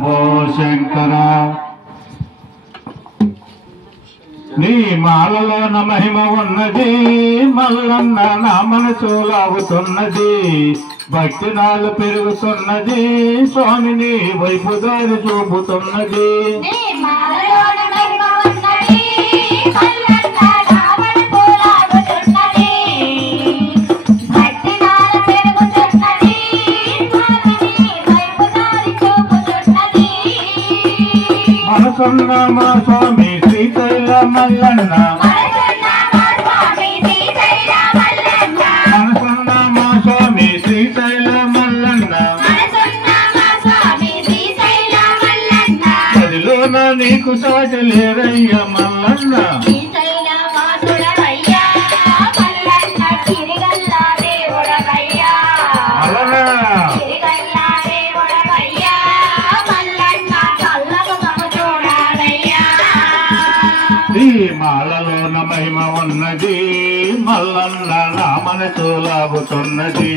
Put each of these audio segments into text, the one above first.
ఓ శంకర నీ మాలలోన మహిమ ఉన్నది, మల్లన్న నా మనసు లాగుతున్నది, భక్తి నాలు పెరుగుతున్నది, స్వామిని వైపు దారి చూపుతున్నది. మనసున్న మా స్వామి శ్రీశైల మల్లన్న, మనసున్న మా స్వామి శ్రీశైల మల్లన్న, గదిలోన నీకు సాటి లేరయ్య మల్లన్న. నీ మాలలోన మహిమ ఉన్నది, మల్లన్న నా మనసు లాగుతున్నది.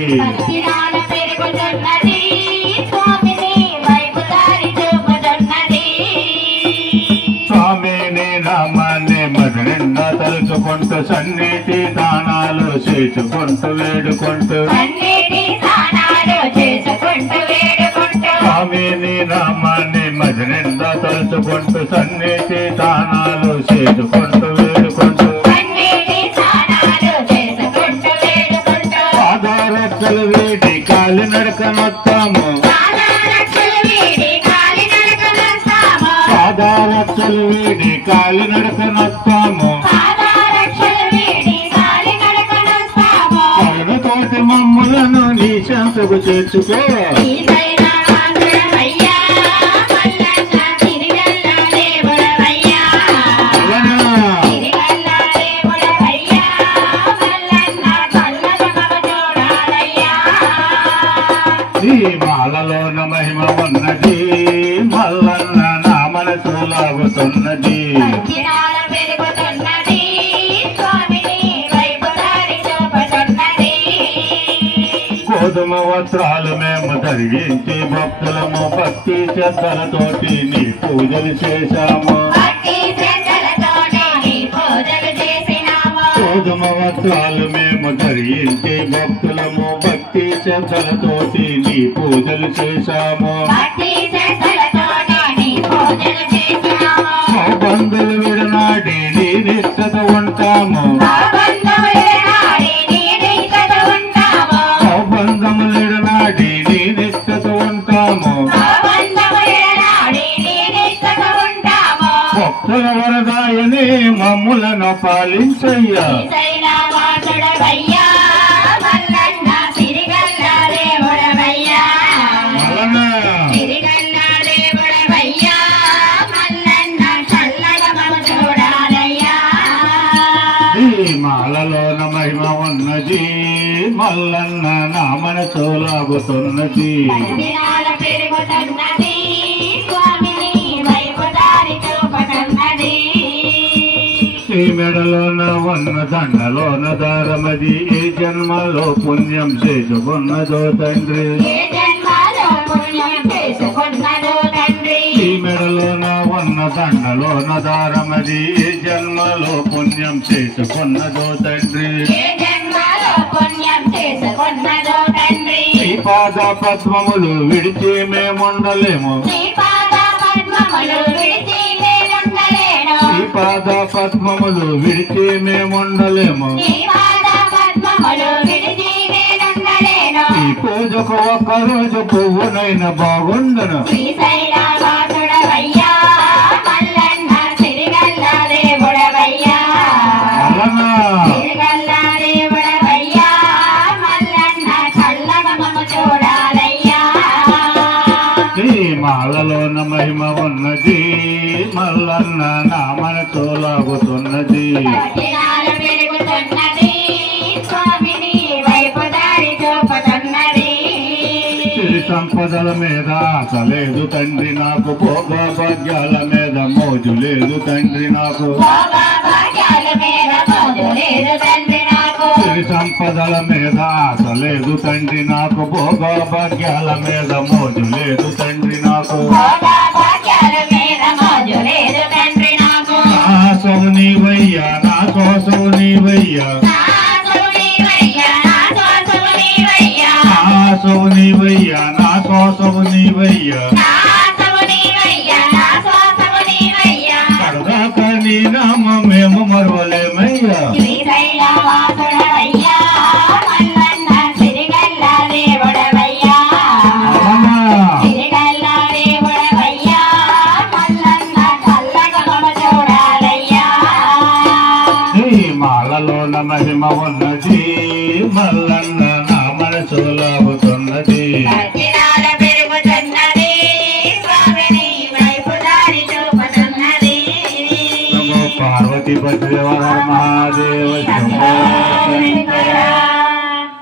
స్వామిని నామాన్ని మదినిండా తలుచుకుంటూ, సన్నిధి దానాలు చేసుకుంటూ వేడుకుంటూ, స్వామిని నామాన్ని మదినిండా తలుచుకుంటూ, సన్నిధి దానాలు చేసుకుంటూ వేడుకుంటూ, పాదారక్షలు వేడి కాలి నడకనొత్తాము, పాదారక్షలు వేడి కాలి నడకనొత్తాము, కరుణతోటి మమ్ములను నీ శాంతకు చేర్చుకో. ఈ మాలలోన మహిమ ఉన్నది, మల్లన్న నా మనసు లాగుతున్నది. గోధుమ వస్త్రాలు మేము ధరించి భక్తులము, భక్తి శ్రద్ధలతోటి నీ పూజలు చేశాము. గోధుమ వస్త్రాలు మేము ధరించి భక్తులము, భక్తి శ్రద్ధలతోటి నీ పూజలు చేశాము. బంధువులు విడనాడి నీ నిష్ఠత ఉంటాము, బంధములు విడనాడి నీ నిష్ఠత ఉంటాము. భక్తుల వరదాయని మమ్ములను పాలించయ్యా. మాలలోన మహిమ ఉన్నది, మల్లన్న నా మనసు లాగుతున్నది. ఈ మెడలోన ఉన్న దండలోన దారమది, ఏ జన్మలో పుణ్యం చేసుకున్నదో తండ్రి. ఈ మెడలోన ఉన్న దండలోన దారమది, ఏ జన్మలో పుణ్యం చేసుకున్నదో తండ్రి. ఈ పాద పద్మములు విడిచి మేముండలేము, ఈ పాద పద్మములు విడిచి మేముండలేము. ఈ పూజకు ఒక్కరోజు పువ్వునైనా బాగుండను. మాలలోన మహిమ ఉన్నది, మల్లన్న నా మనసు లాగుతున్నది. సిరి సంపదల మీద ఆశ లేదు తండ్రి నాకు, భోగ భాగ్యాల మీద మోజు లేదు తండ్రి నాకు. సిరి సంపదల మీద ఆశ లేదు తండ్రి నాకు భోగభాగ్యాల మీద మోజు లేదు తండ్రి నాకు సోము నీవయ్యా నా కోసము నీవయ్యా సోము నీవయ్యా నా కోసము నీవయ్యా కడదాకా నీ నామ మేము మరవలేమయ్యా మాలలోన మహిమ ఉన్నది మల్ల